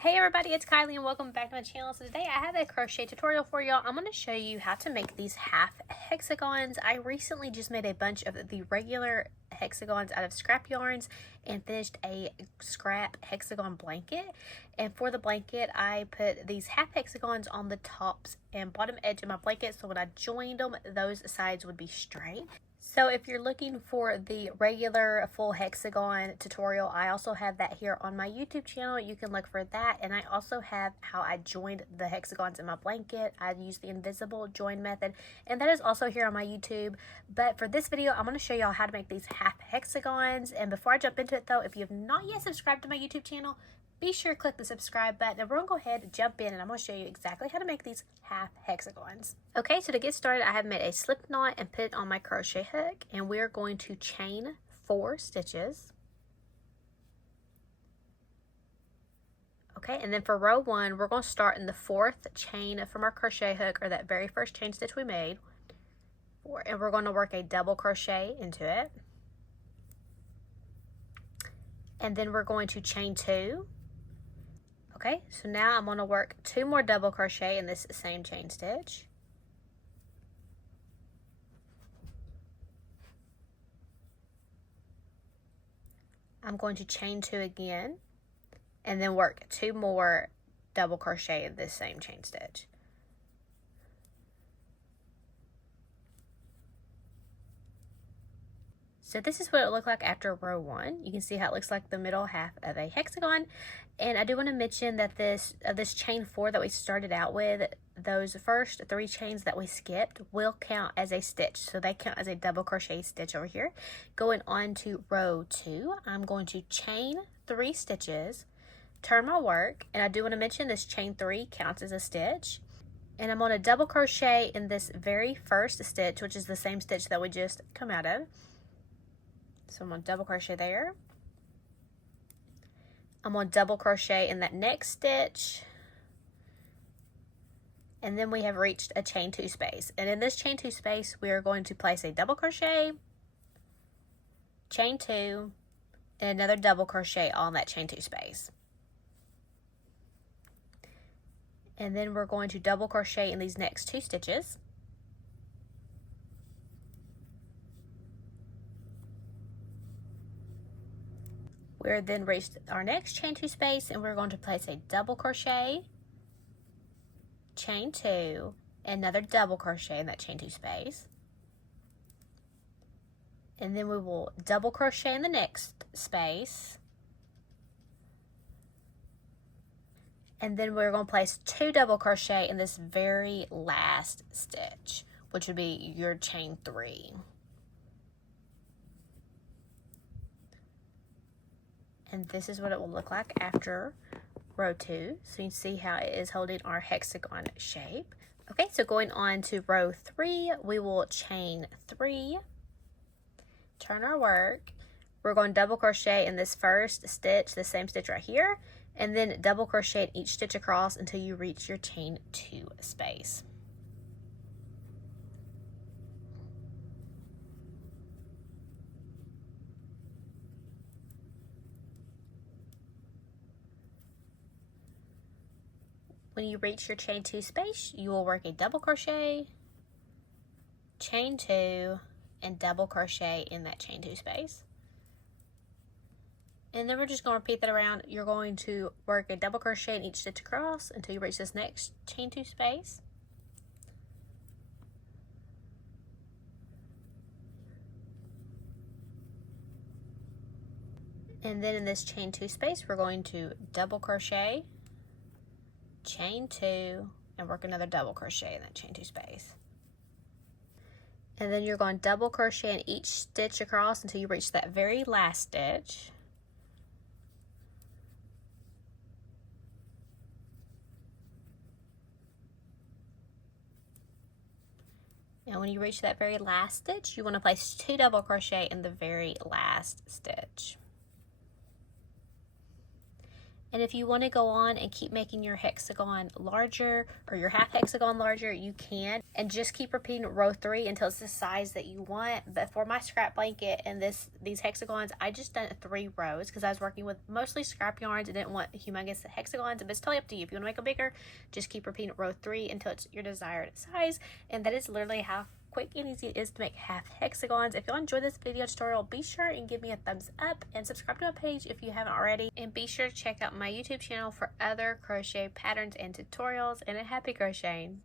Hey everybody, it's Kylie and welcome back to my channel. So today I have a crochet tutorial for y'all. I'm going to show you how to make these half hexagons. I recently just made a bunch of the regular hexagons out of scrap yarns and finished a scrap hexagon blanket. And for the blanket, I put these half hexagons on the tops and bottom edge of my blanket, so when I joined them, those sides would be straight. So if you're looking for the regular full hexagon tutorial, I also have that here on my YouTube channel. You can look for that. And I also have how I joined the hexagons in my blanket. I used the invisible join method, and that is also here on my YouTube. But for this video, I'm going to show y'all how to make these half hexagons. And before I jump into it though, if you have not yet subscribed to my YouTube channel, be sure to click the subscribe button, and we're going to go ahead and jump in, and I'm going to show you exactly how to make these half hexagons. Okay, so to get started, I have made a slip knot and put it on my crochet hook, and we're going to chain 4 stitches. Okay, and then for row 1, we're going to start in the 4th chain from our crochet hook, or that very first chain stitch we made, and we're going to work a double crochet into it. And then we're going to chain 2. Okay, so now I'm going to work 2 more double crochet in this same chain stitch. I'm going to chain 2 again, and then work 2 more double crochet in this same chain stitch. So this is what it looked like after row 1. You can see how it looks like the middle half of a hexagon. And I do want to mention that this chain 4 that we started out with, those first 3 chains that we skipped will count as a stitch. So they count as a double crochet stitch over here. Going on to row 2, I'm going to chain 3 stitches, turn my work, and I do want to mention this chain 3 counts as a stitch. And I'm going to double crochet in this very first stitch, which is the same stitch that we just come out of. So I'm going to double crochet there. I'm going to double crochet in that next stitch. And then we have reached a chain 2 space. And in this chain 2 space, we are going to place a double crochet, chain 2, and another double crochet on that chain 2 space. And then we're going to double crochet in these next 2 stitches. We're then reached our next chain 2 space, and we're going to place a double crochet, chain 2, another double crochet in that chain 2 space. And then we will double crochet in the next space. And then we're going to place 2 double crochet in this very last stitch, which would be your chain 3. And this is what it will look like after row 2. So you can see how it is holding our hexagon shape. Okay, so going on to row 3, we will chain 3, turn our work. We're going to double crochet in this first stitch, the same stitch right here, and then double crochet in each stitch across until you reach your chain 2 space. When you reach your chain 2 space, you will work a double crochet, chain 2, and double crochet in that chain 2 space. And then we're just going to repeat that around. You're going to work a double crochet in each stitch across until you reach this next chain 2 space. And then in this chain 2 space, we're going to double crochet, chain 2, and work another double crochet in that chain 2 space. And then you're going to double crochet in each stitch across until you reach that very last stitch. And when you reach that very last stitch, you want to place 2 double crochet in the very last stitch. And if you want to go on and keep making your hexagon larger or your half hexagon larger, you can. And just keep repeating row 3 until it's the size that you want. But for my scrap blanket and these hexagons, I just done 3 rows because I was working with mostly scrap yarns and didn't want humongous hexagons. But it's totally up to you. If you want to make them bigger, just keep repeating row 3 until it's your desired size. And that is literally how quick and easy it is to make half hexagons. If you enjoyed this video tutorial, be sure and give me a thumbs up and subscribe to my page if you haven't already, and be sure to check out my YouTube channel for other crochet patterns and tutorials, and a happy crocheting.